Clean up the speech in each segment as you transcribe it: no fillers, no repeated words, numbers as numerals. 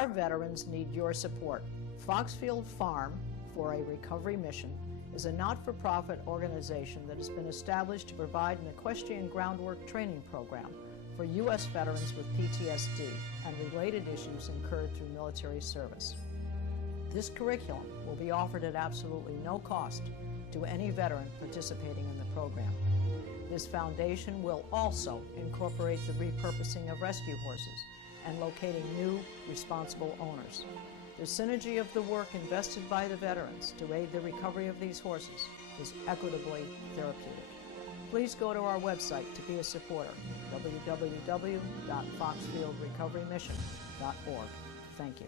Our veterans need your support. Foxfield Farm for a Recovery Mission is a not-for-profit organization that has been established to provide an equestrian groundwork training program for U.S. veterans with PTSD and related issues incurred through military service. This curriculum will be offered at absolutely no cost to any veteran participating in the program. This foundation will also incorporate the repurposing of rescue horses and locating new, responsible owners. The synergy of the work invested by the veterans to aid the recovery of these horses is equitably therapeutic. Please go to our website to be a supporter, www.foxfieldrecoverymission.org. Thank you.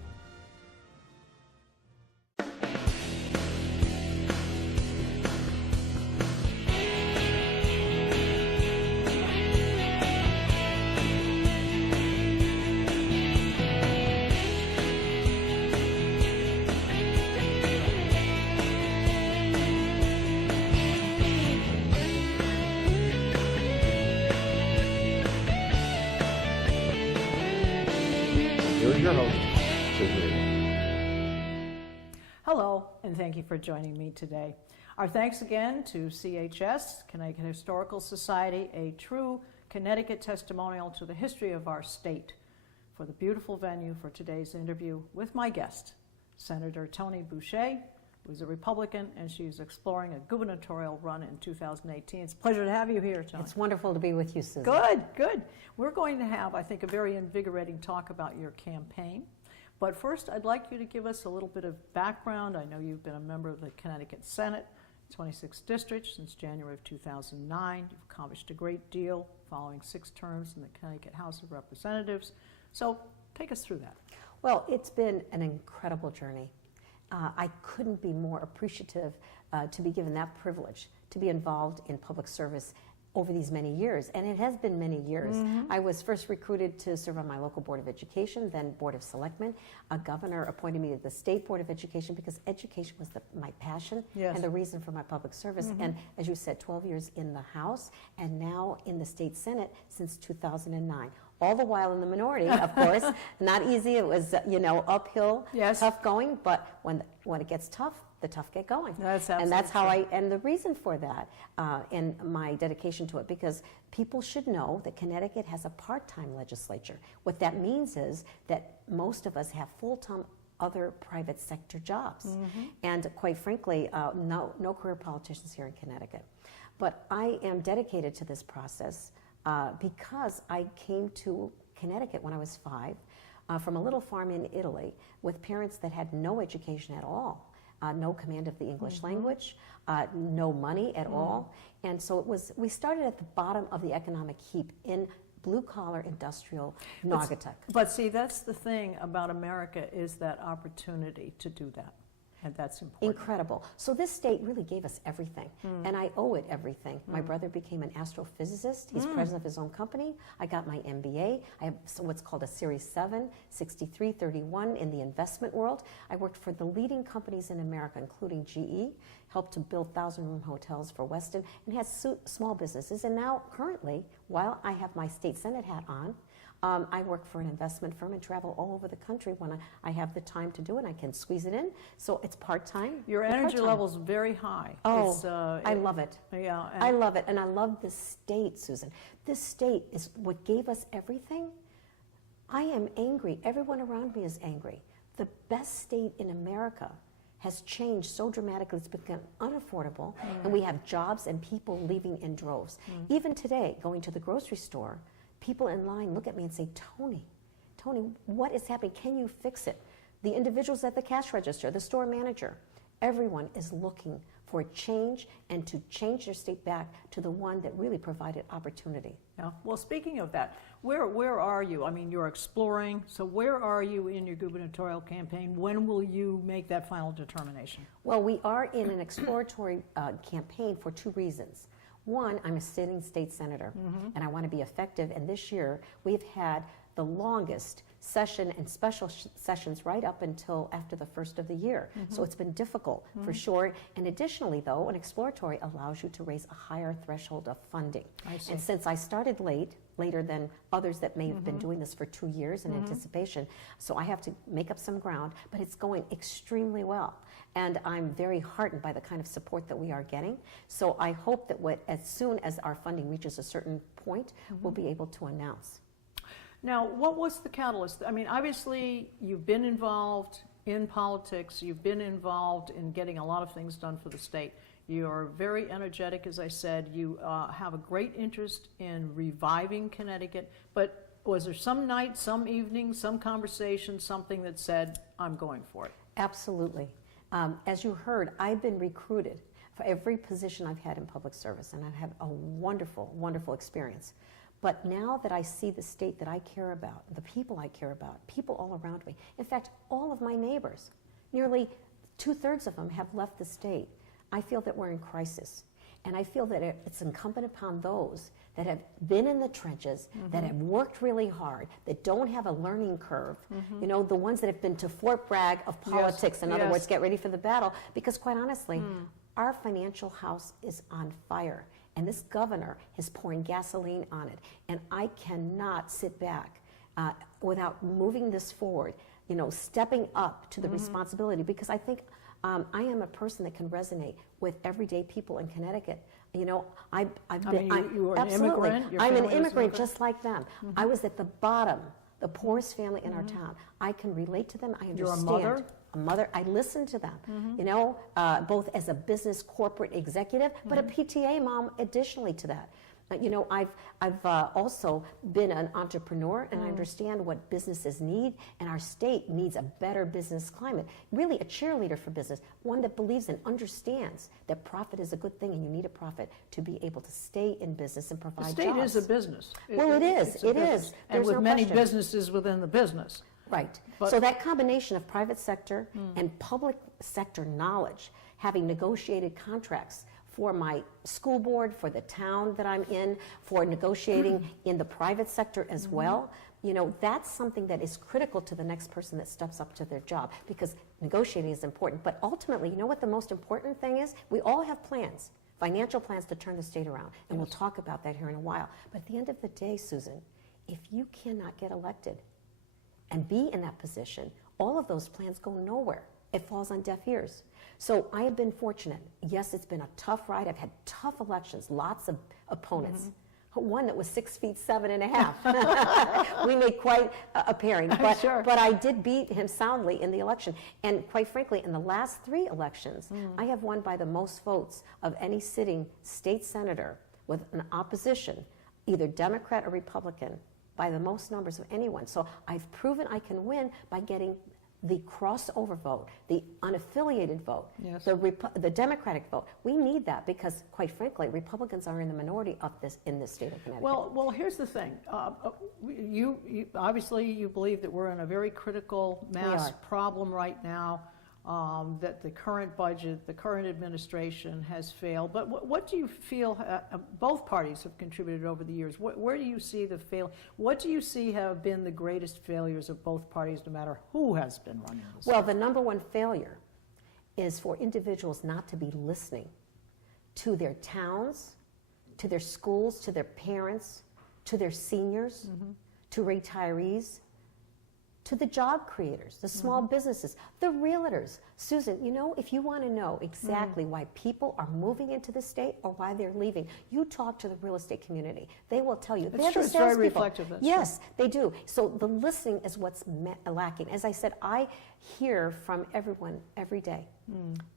Your host, Susan. Hello, and thank you for joining me today. Our thanks again to CHS, Connecticut Historical Society, a true Connecticut testimonial to the history of our state, for the beautiful venue for today's interview with my guest, Senator Toni Boucher, who's a Republican, and she's exploring a gubernatorial run in 2018. It's a pleasure to have you here, Toni. It's wonderful to be with you, Susan. Good, good. We're going to have, I think, a very invigorating talk about your campaign. But first, I'd like you to give us a little bit of background. I know you've been a member of the Connecticut Senate, 26th District, since January of 2009. You've accomplished a great deal following 6 terms in the Connecticut House of Representatives. So take us through that. Well, it's been an incredible journey. I couldn't be more appreciative to be given that privilege to be involved in public service over these many years, and it has been many years. I was first recruited to serve on my local Board of Education, then Board of Selectmen. A governor appointed me to the State Board of Education because education was my passion and the reason for my public service. And as you said, 12 years in the House, and now in the State Senate since 2009. All the while in the minority, of course. Not easy. It was, uphill, tough going. But when it gets tough, the tough get going. And that's how and the reason for that, and my dedication to it, because people should know that Connecticut has a part-time legislature. What that means is that most of us have full-time other private sector jobs. And quite frankly, no career politicians here in Connecticut. But I am dedicated to this process because I came to Connecticut when I was 5 from a little farm in Italy with parents that had no education at all. No command of the English language, no money at all. And so we started at the bottom of the economic heap in blue-collar industrial Naugatuck. But see, that's the thing about America, is that opportunity to do that. And that's important. Incredible. So this state really gave us everything, and I owe it everything. My brother became an astrophysicist. He's president of his own company. I got my MBA. I have what's called a Series 7, 6331 in the investment world. I worked for the leading companies in America, including GE, helped to build 1,000-room hotels for Westin, and had small businesses. And now, currently, while I have my state Senate hat on, I work for an investment firm and travel all over the country when I have the time to do it. I can squeeze it in, so it's part-time. Your energy level's very high. Oh, I love it. Yeah, I love it, and I love this state, Susan. This state is what gave us everything. I am angry. Everyone around me is angry. The best state in America has changed so dramatically. It's become unaffordable, and we have jobs and people leaving in droves. Even today, going to the grocery store, people in line look at me and say, Toni, what is happening? Can you fix it? The individuals at the cash register, the store manager, everyone is looking for a change and to change their state back to the one that really provided opportunity. Yeah. Well, speaking of that, where are you? I mean, you're exploring, so where are you in your gubernatorial campaign? When will you make that final determination? Well, we are in an exploratory campaign for 2 reasons. One, I'm a sitting state senator, and I want to be effective. And this year, we've had the longest session and special sessions right up until after the first of the year. So it's been difficult for sure. And additionally, though, an exploratory allows you to raise a higher threshold of funding. And since I started late, later than others that may have been doing this for 2 years in anticipation. So I have to make up some ground, but it's going extremely well. And I'm very heartened by the kind of support that we are getting. So I hope that as soon as our funding reaches a certain point, we'll be able to announce. Now, what was the catalyst? I mean, obviously, you've been involved in politics. You've been involved in getting a lot of things done for the state. You're very energetic, as I said. You have a great interest in reviving Connecticut. But was there some night, some evening, some conversation, something that said, I'm going for it? Absolutely. As you heard, I've been recruited for every position I've had in public service, and I've had a wonderful, wonderful experience. But now that I see the state that I care about, the people I care about, people all around me, in fact, all of my neighbors, nearly 2/3 of them have left the state, I feel that we're in crisis. And I feel that it's incumbent upon those that have been in the trenches, that have worked really hard, that don't have a learning curve, you know, the ones that have been to Fort Bragg of politics, in other words, get ready for the battle, because quite honestly, our financial house is on fire, and this governor is pouring gasoline on it, and I cannot sit back without moving this forward, you know, stepping up to the responsibility, because I think I am a person that can resonate with everyday people in Connecticut. You know, I've been. You were an absolutely. immigrant? I'm an immigrant just like them. I was at the bottom, the poorest family in our town. I can relate to them. I understand. You're a mother? A mother. I listen to them. You know, both as a business corporate executive, but a PTA mom additionally to that. You know, I've also been an entrepreneur, and I understand what businesses need, and our state needs a better business climate. Really a cheerleader for business, one that believes and understands that profit is a good thing, and you need a profit to be able to stay in business and provide jobs. The state is a business. Well, it is. It is. And with many businesses within the business. Right. So that combination of private sector and public sector knowledge, having negotiated contracts for my school board, for the town that I'm in, for negotiating in the private sector as well, you know, that's something that is critical to the next person that steps up to their job, because negotiating is important. But ultimately, you know what the most important thing is? We all have plans, financial plans to turn the state around, and we'll talk about that here in a while. But at the end of the day, Susan, if you cannot get elected and be in that position, all of those plans go nowhere. It falls on deaf ears. So I have been fortunate. Yes, it's been a tough ride. I've had tough elections, lots of opponents. One that was 6 feet 7.5. We made quite a pairing, but I did beat him soundly in the election. And quite frankly, in the last 3 elections, I have won by the most votes of any sitting state senator with an opposition, either Democrat or Republican, by the most numbers of anyone. So I've proven I can win by getting the crossover vote, the unaffiliated vote, the Democratic vote. We need that because, quite frankly, Republicans are in the minority of this in this state of Connecticut. Well, here's the thing. You obviously you believe that we're in a very critical mass problem right now. That the current budget, the current administration has failed. But what do you feel both parties have contributed over the years? Where do you see the fail? What do you see have been the greatest failures of both parties, no matter who has been running this? Well, the number one failure is for individuals not to be listening to their towns, to their schools, to their parents, to their seniors, to retirees, to the job creators, the small businesses, the realtors. Susan, you know, if you want to know exactly why people are moving into the state or why they're leaving, you talk to the real estate community. They will tell you. It's true. It's very reflective. Yes, they do. So the listening is what's lacking. As I said, I hear from everyone every day,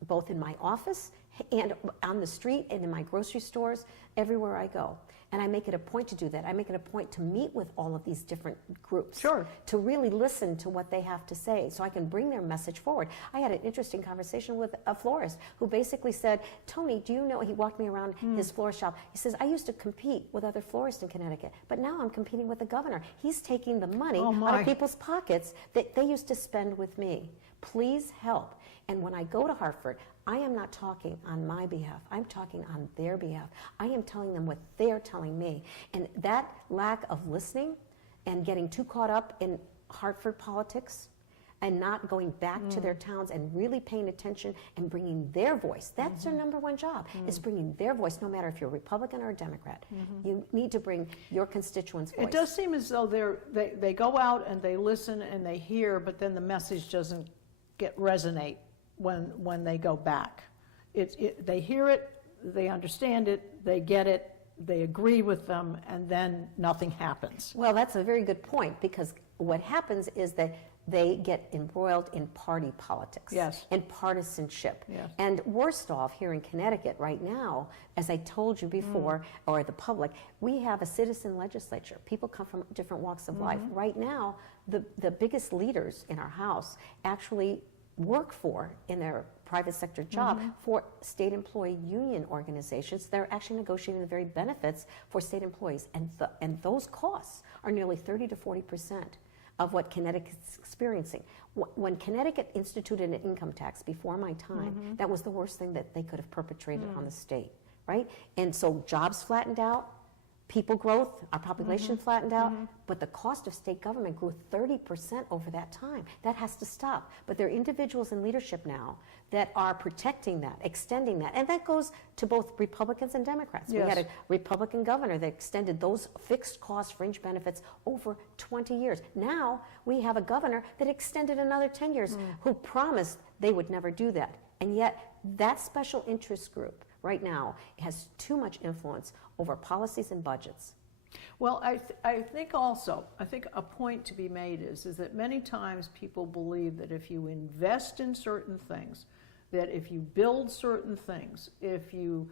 both in my office and on the street and in my grocery stores, everywhere I go. And I make it a point to do that. I make it a point to meet with all of these different groups. Sure. To really listen to what they have to say so I can bring their message forward. I had an interesting conversation with a florist who basically said, Toni, do you know, he walked me around his florist shop. He says, I used to compete with other florists in Connecticut, but now I'm competing with the governor. He's taking the money out of people's pockets that they used to spend with me. Please help. And when I go to Hartford, I am not talking on my behalf. I'm talking on their behalf. I am telling them what they're telling me. And that lack of listening and getting too caught up in Hartford politics and not going back to their towns and really paying attention and bringing their voice. That's their number one job, is bringing their voice, no matter if you're a Republican or a Democrat. You need to bring your constituents' voice. It does seem as though they go out and they listen and they hear, but then the message doesn't resonate when they go back. They hear it, they understand it, they get it, they agree with them, and then nothing happens. Well, that's a very good point, because what happens is that they get embroiled in party politics and partisanship. Yes. And worst off, here in Connecticut right now, as I told you before, or the public, we have a citizen legislature. People come from different walks of life. Right now, the biggest leaders in our House actually work for, in their private sector job, for state employee union organizations. They're actually negotiating the very benefits for state employees, and those costs are nearly 30 to 40% of what Connecticut's experiencing. When Connecticut instituted an income tax before my time, that was the worst thing that they could have perpetrated on the state, right? And so jobs flattened out, people growth, our population flattened out, but the cost of state government grew 30% over that time. That has to stop. But there are individuals in leadership now that are protecting that, extending that, and that goes to both Republicans and Democrats. Yes. We had a Republican governor that extended those fixed cost fringe benefits over 20 years. Now we have a governor that extended another 10 years who promised they would never do that. And yet that special interest group right now has too much influence over policies and budgets. Well, I think a point to be made is that many times people believe that if you invest in certain things, that if you build certain things, if you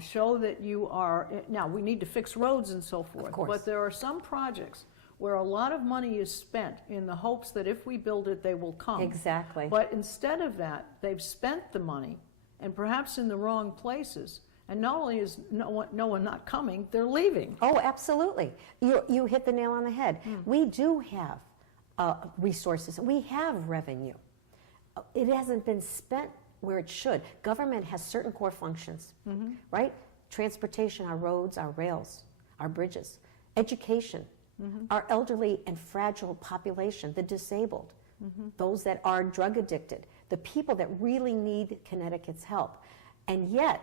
show that you are, now we need to fix roads and so forth, Of course. but there are some projects where a lot of money is spent in the hopes that if we build it, they will come. Exactly. But instead of that, they've spent the money, and perhaps in the wrong places. And not only is no one not coming, they're leaving. Oh, absolutely. You hit the nail on the head. We do have resources. We have revenue. It hasn't been spent where it should. Government has certain core functions, right? Transportation, our roads, our rails, our bridges. Education, our elderly and fragile population, the disabled, those that are drug addicted, the people that really need Connecticut's help. And yet,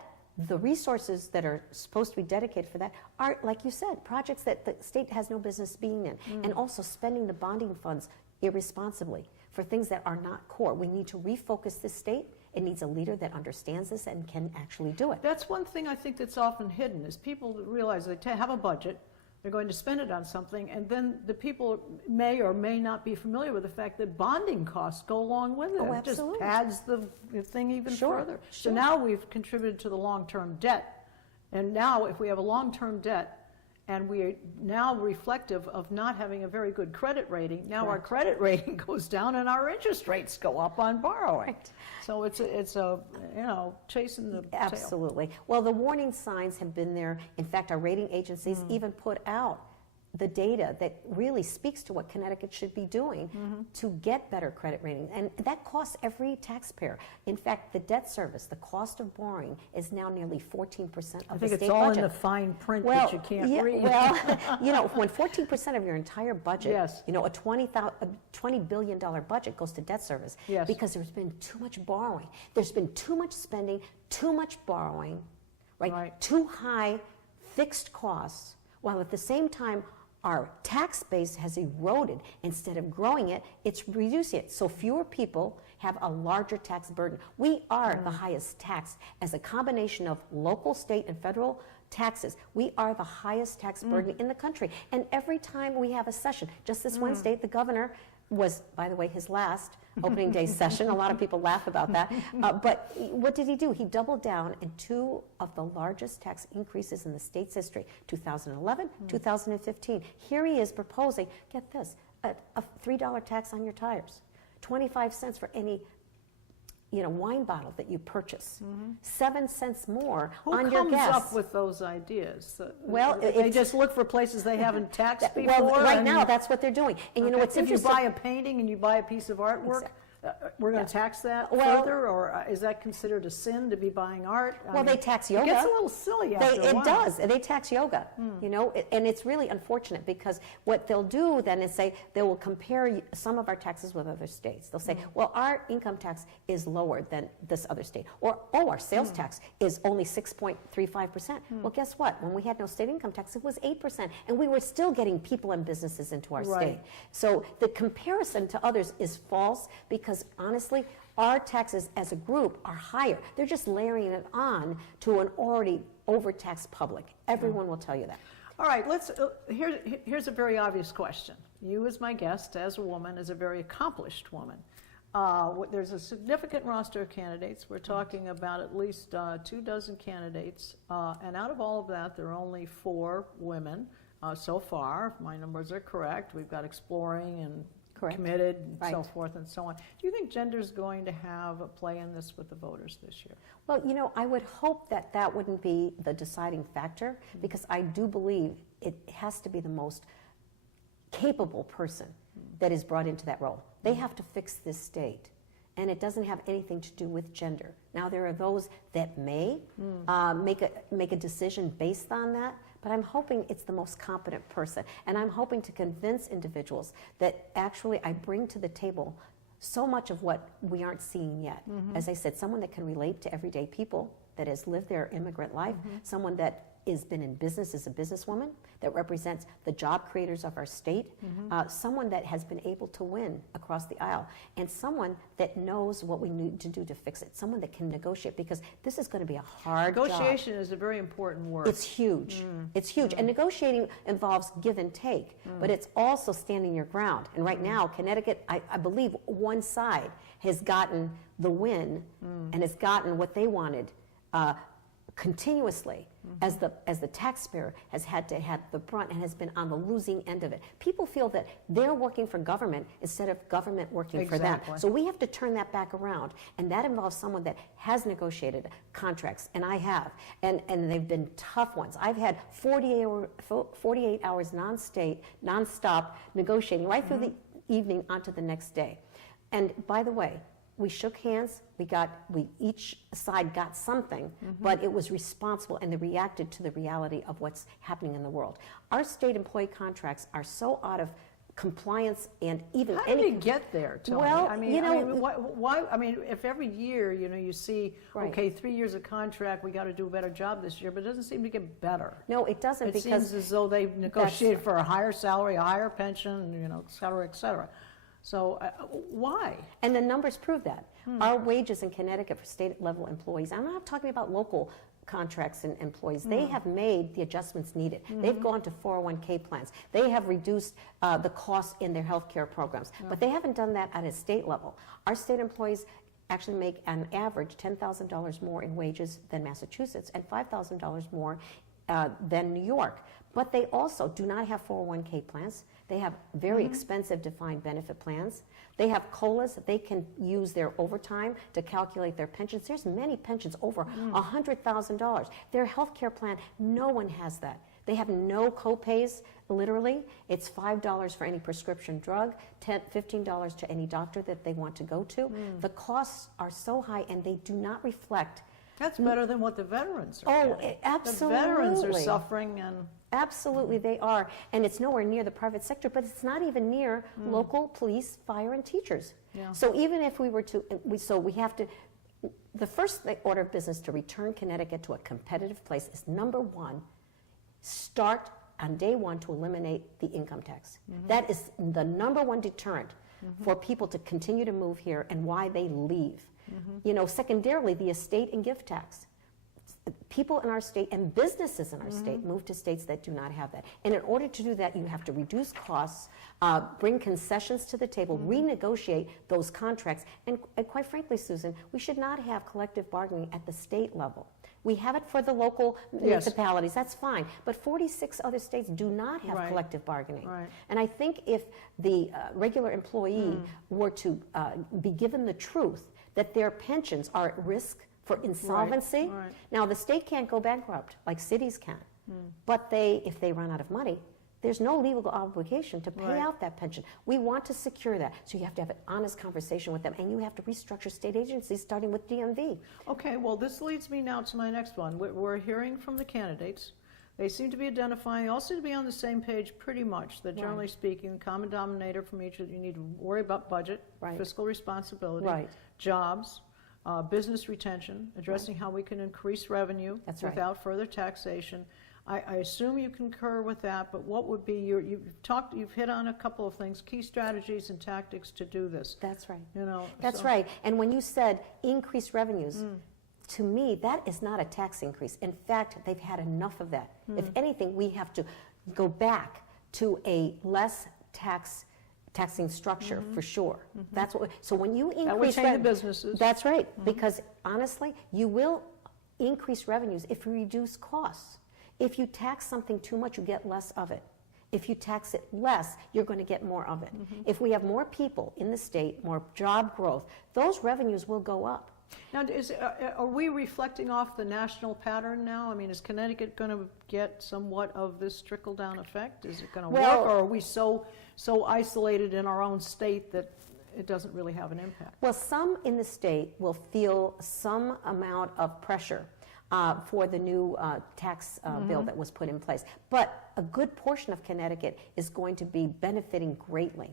the resources that are supposed to be dedicated for that are, like you said, projects that the state has no business being in, and also spending the bonding funds irresponsibly for things that are not core. We need to refocus this state. It needs a leader that understands this and can actually do it. That's one thing I think that's often hidden, is people realize they have a budget, they're going to spend it on something, and then the people may or may not be familiar with the fact that bonding costs go along with it. Oh, It just absolutely. adds the thing even further. So Sure. now we've contributed to the long-term debt, and now if we have a long-term debt, and we are now reflective of not having a very good credit rating, now our credit rating goes down and our interest rates go up on borrowing. Right. So it's chasing the tail. Absolutely. Well, the warning signs have been there. In fact, our rating agencies even put out the data that really speaks to what Connecticut should be doing to get better credit rating. And that costs every taxpayer. In fact, the debt service, the cost of borrowing, is now nearly 14% of the state budget. I think it's all in the fine print that you can't read. Well, when 14% of your entire budget, Yes. a $20 billion budget goes to debt service, Yes. because there's been too much borrowing. There's been too much spending, too much borrowing, Right. Too high fixed costs, while at the same time, our tax base has eroded. Instead of growing it, it's reducing it. So fewer people have a larger tax burden. We are the highest taxed as a combination of local, state, and federal taxes. We are the highest tax burden in the country. And every time we have a session, just this Wednesday, the governor was, by the way, his last opening day session. A lot of people laugh about that. But what did he do? He doubled down in two of the largest tax increases in the state's history, 2011, 2015. Here he is proposing, get this, a $3 tax on your tires, 25 cents for any wine bottle that you purchase, 7 cents more on your gas. Who comes up with those ideas? Well, they just look for places they haven't taxed before. Well, right now, that's what they're doing. And you know what's if interesting? you buy a painting and you buy a piece of artwork, we're going to tax that Well- further, or is that considered a sin to be buying art? I Well, mean, they tax yoga. It gets a little silly after a while. It does. They tax yoga, you know, and it's really unfortunate because what they'll do then is say they will compare some of our taxes with other states. They'll say, well, our income tax is lower than this other state, or our sales tax is only 6.35%. Well, guess what? When we had no state income tax, it was 8%, and we were still getting people and businesses into our state. So the comparison to others is false because honestly, our taxes as a group are higher. They're just layering it on to an already overtaxed public. Everyone will tell you that. All right, let's. Here's a very obvious question. You, as my guest, as a woman, as a very accomplished woman, there's a significant roster of candidates. We're talking about at least 24 candidates, and out of all of that, there are only 4 women so far. If my numbers are correct, we've got Exploring and Committed and so forth and so on. Do you think gender is going to have a play in this with the voters this year? Well, you know, I would hope that that wouldn't be the deciding factor because I do believe it has to be the most capable person that is brought into that role. They have to fix this state, and it doesn't have anything to do with gender. Now, there are those that may make a decision based on that, but I'm hoping it's the most competent person. And I'm hoping to convince individuals that actually I bring to the table so much of what we aren't seeing yet. As I said, someone that can relate to everyday people, that has lived their immigrant life, someone that has been in business as a businesswoman, that represents the job creators of our state, someone that has been able to win across the aisle, and someone that knows what we need to do to fix it, someone that can negotiate, because this is going to be a hard job. Negotiation is a very important word. It's huge. It's huge. And negotiating involves give and take, but it's also standing your ground. And right now, Connecticut, I believe one side has gotten the win and has gotten what they wanted continuously, as the taxpayer has had to have the brunt and has been on the losing end of it. People feel that they're working for government instead of government working for them. So we have to turn that back around, and that involves someone that has negotiated contracts, and I have, and they've been tough ones. I've had 48 hours non-stop negotiating right through the evening onto the next day. And by the way, we shook hands, each side got something, but it was responsible and they reacted to the reality of what's happening in the world. Our state employee contracts are so out of compliance and even How did we get there, Toni? Well, why? I mean, if every year, you see, okay, 3 years of contract, we got to do a better job this year, but it doesn't seem to get better. No, it doesn't, it because seems as though they negotiated for a higher salary, a higher pension, et cetera, et cetera. So why? And the numbers prove that. Our wages in Connecticut for state-level employees, I'm not talking about local contracts and employees, they have made the adjustments needed. They've gone to 401k plans. They have reduced the costs in their health care programs. But they haven't done that at a state level. Our state employees actually make an average $10,000 more in wages than Massachusetts and $5,000 more than New York. But they also do not have 401k plans. They have very expensive defined benefit plans. They have COLAs. They can use their overtime to calculate their pensions. There's many pensions over $100,000. Their health care plan, no one has that. They have no co-pays, literally. It's $5 for any prescription drug, $15 to any doctor that they want to go to. The costs are so high, and they do not reflect. That's better than what the veterans are getting. Absolutely. The veterans are suffering, and absolutely they are, and it's nowhere near the private sector, but it's not even near local police, fire, and teachers. So even if we were to, we have to, the first order of business to return Connecticut to a competitive place is, number one, start on day one to eliminate the income tax. That is the number one deterrent for people to continue to move here and why they leave. Secondarily, the estate and gift tax. People in our state and businesses in our state move to states that do not have that. And in order to do that, you have to reduce costs, bring concessions to the table, renegotiate those contracts. And quite frankly, Susan, we should not have collective bargaining at the state level. We have it for the local municipalities, that's fine. But 46 other states do not have collective bargaining. And I think if the regular employee were to be given the truth that their pensions are at risk for insolvency. Now, the state can't go bankrupt like cities can, but if they run out of money, there's no legal obligation to pay Right. out that pension. We want to secure that. So you have to have an honest conversation with them, and you have to restructure state agencies, starting with DMV. Okay, well, this leads me now to my next one. We're hearing from the candidates. They seem to be identifying, all seem to be on the same page pretty much, that generally speaking, the common denominator from each of you need to worry about budget, Right. fiscal responsibility, Right. jobs, business retention, addressing how we can increase revenue That's right. without further taxation. I assume you concur with that, but what would be you've hit on a couple of things, key strategies and tactics to do this. That's right. You know, That's so- right. And when you said increase revenues, to me, that is not a tax increase. In fact, they've had enough of that. If anything, we have to go back to a less taxing structure for sure. That's what. So when you increase That would change the businesses. that's right. Because honestly, you will increase revenues if you reduce costs. If you tax something too much, you get less of it. If you tax it less, you're going to get more of it. If we have more people in the state, more job growth, those revenues will go up. Now, are we reflecting off the national pattern now? I mean, is Connecticut going to get somewhat of this trickle-down effect? Is it going to Well- work, or are we so isolated in our own state that it doesn't really have an impact? Well, some in the state will feel some amount of pressure for the new tax bill that was put in place. But a good portion of Connecticut is going to be benefiting greatly.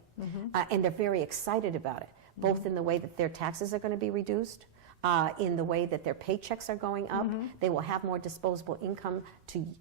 And they're very excited about it, both in the way that their taxes are going to be reduced, in the way that their paychecks are going up. They will have more disposable income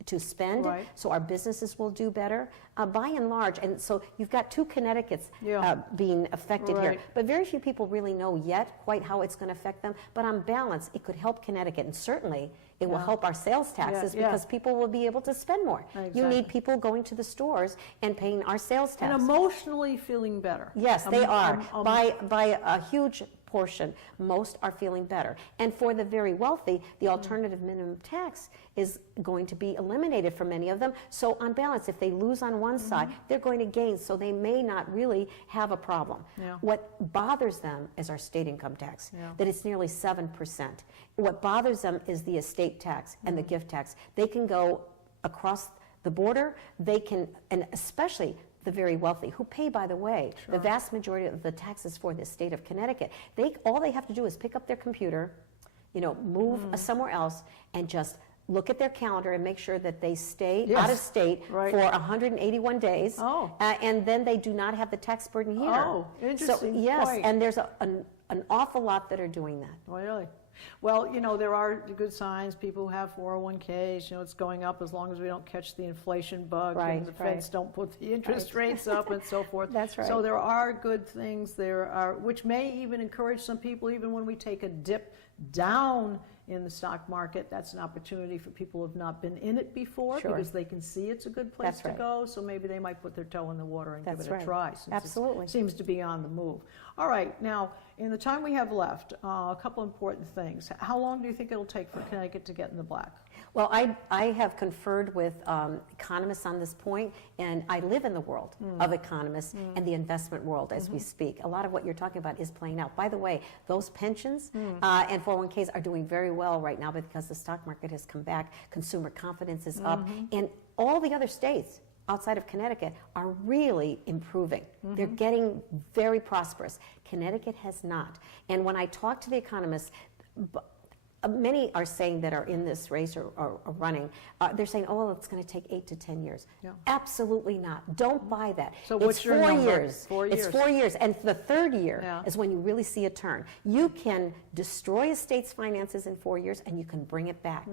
to spend, Right. so our businesses will do better. By and large, and so you've got two Connecticut's Yeah. being affected here. Right. But very few people really know yet quite how it's going to affect them. But on balance, it could help Connecticut, and certainly it will Yeah. help our sales taxes Yeah. because people will be able to spend more. You Exactly. need people going to the stores and paying our sales tax. And emotionally feeling better. Yes, they are. Um, By a huge portion, most are feeling better. And for the very wealthy, the alternative minimum tax is going to be eliminated for many of them. So on balance, if they lose on one side, they're going to gain, so they may not really have a problem. Yeah. What bothers them is our state income tax, Yeah. that it's nearly 7%. What bothers them is the estate tax and the gift tax. They can go across the border, they can, and especially the very wealthy, who pay, by the way, the vast majority of the taxes for the state of Connecticut. All they have to do is pick up their computer, move somewhere else, and just look at their calendar and make sure that they stay Yes. out of state Right. for 181 days. Oh. And then they do not have the tax burden here. Oh, interesting So, yes, point. and there's an awful lot that are doing that. Really? Well, there are good signs. People who have 401ks, it's going up as long as we don't catch the inflation bug, Right, and the feds right. don't put the interest rates up and so forth. That's right. So there are good things which may even encourage some people, even when we take a dip down in the stock market, that's an opportunity for people who have not been in it before, Sure. because they can see it's a good place That's to right. go, so maybe they might put their toe in the water and That's give it right. a try, since Absolutely. it seems to be on the move. All right, now, in the time we have left, a couple important things. How long do you think it'll take for Connecticut to get in the black? Well, I have conferred with economists on this point, and I live in the world of economists and the investment world as we speak. A lot of what you're talking about is playing out. By the way, those pensions and 401ks are doing very well right now because the stock market has come back, consumer confidence is up, and all the other states outside of Connecticut are really improving. They're getting very prosperous. Connecticut has not. And when I talk to the economists, many are saying that are in this race or running, they're saying, oh, it's going to take 8 to 10 years. Yeah. Absolutely not. Don't buy that. So it's what's your 4 number? years. 4 It's years. 4 years. And the third year Yeah. is when you really see a turn. You can destroy a state's finances in 4 years and you can bring it back.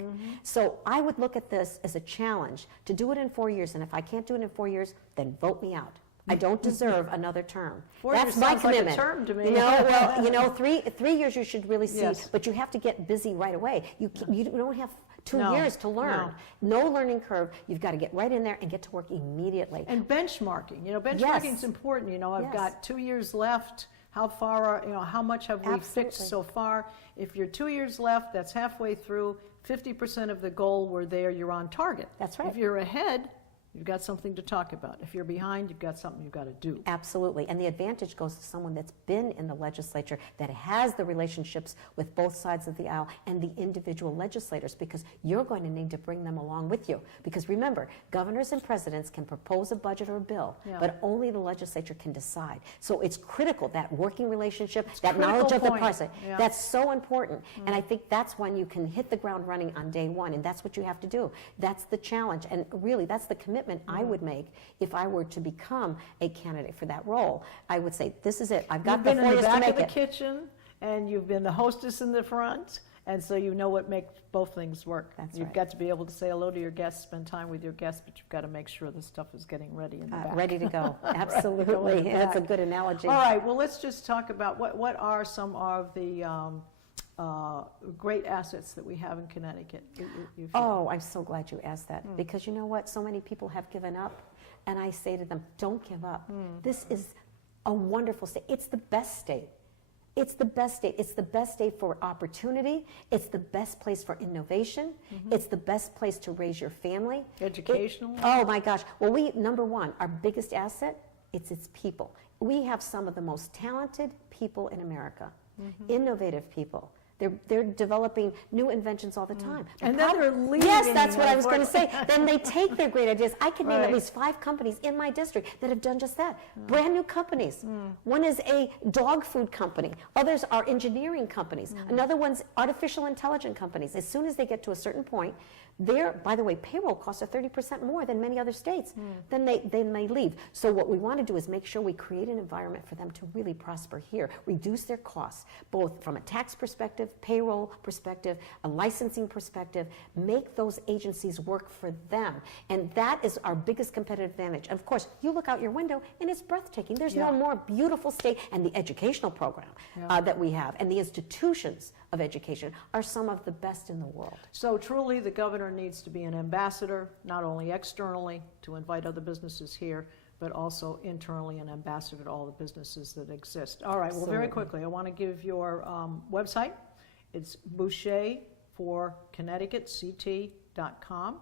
So I would look at this as a challenge to do it in 4 years. And if I can't do it in 4 years, then vote me out. I don't deserve another term. 4 That's years my sounds like a commitment. term to me. Well, 3 years you should really see, Yes. but you have to get busy right away. You don't have 2 No, years to learn. No learning curve. You've got to get right in there and get to work immediately. And benchmarking. Benchmarking Yes. is important. I've Yes. got 2 years left. How far how much have we fixed Absolutely. so far? If you're 2 years left, that's halfway through. 50% of the goal, we're there, you're on target. That's right. If you're ahead, you've got something to talk about. If you're behind, you've got something you've got to do. Absolutely. And the advantage goes to someone that's been in the legislature, that has the relationships with both sides of the aisle and the individual legislators, because you're going to need to bring them along with you. Because remember, governors and presidents can propose a budget or a bill, but only the legislature can decide. So it's critical, that working relationship, that knowledge of the process. That's so important. And I think that's when you can hit the ground running on day one, and that's what you have to do. That's the challenge, and really that's the commitment I would make if I were to become a candidate for that role. I would say, this is it. I've got the 4 years to make it. You've been in the back of the kitchen, and you've been the hostess in the front, and so you know what makes both things work. You've got to be able to say hello to your guests, spend time with your guests, but you've got to make sure the stuff is getting ready in the back. Ready to go. Absolutely. That's a good analogy. All right, well, let's just talk about what are some of the great assets that we have in Connecticut. Oh, I'm so glad you asked that, because you know what? So many people have given up, and I say to them, don't give up. This is a wonderful state. It's the best state. It's the best state. It's the best state for opportunity. It's the best place for innovation. It's the best place to raise your family. Educational. Oh my gosh. Well, number one, our biggest asset, it's its people. We have some of the most talented people in America, innovative people. They're developing new inventions all the time. And then they're leaving. Yes, that's what I was going to say. Then they take their great ideas. I can name at least 5 companies in my district that have done just that. Brand new companies. One is a dog food company. Others are engineering companies. Another one's artificial intelligence companies. As soon as they get to a certain point, by the way, payroll costs are 30% more than many other states. Then they may leave. So what we want to do is make sure we create an environment for them to really prosper here, reduce their costs, both from a tax perspective, payroll perspective, a licensing perspective, make those agencies work for them. And that is our biggest competitive advantage. And of course, you look out your window and it's breathtaking. There's no more beautiful state, and the educational program that we have and the institutions of education are some of the best in the world. So truly the governor needs to be an ambassador, not only externally to invite other businesses here, but also internally an ambassador to all the businesses that exist. All right, well, very quickly, I want to give your website. It's Boucher for Connecticut, CT.com.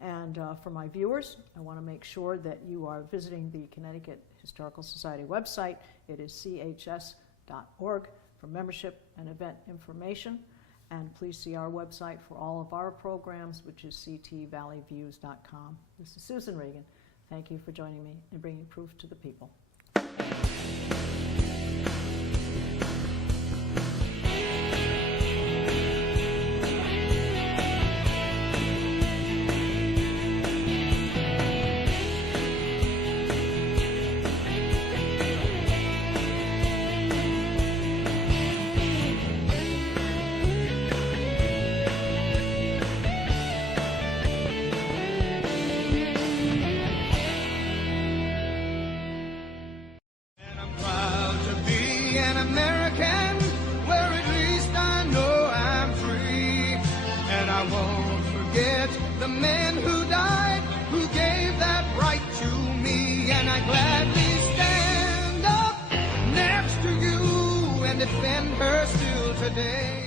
And for my viewers, I want to make sure that you are visiting the Connecticut Historical Society website. It is chs.org for membership and event information. And please see our website for all of our programs, which is ctvalleyviews.com. This is Susan Regan. Thank you for joining me and bringing proof to the people. The men who died, who gave that right to me, and I gladly stand up next to you and defend her still today.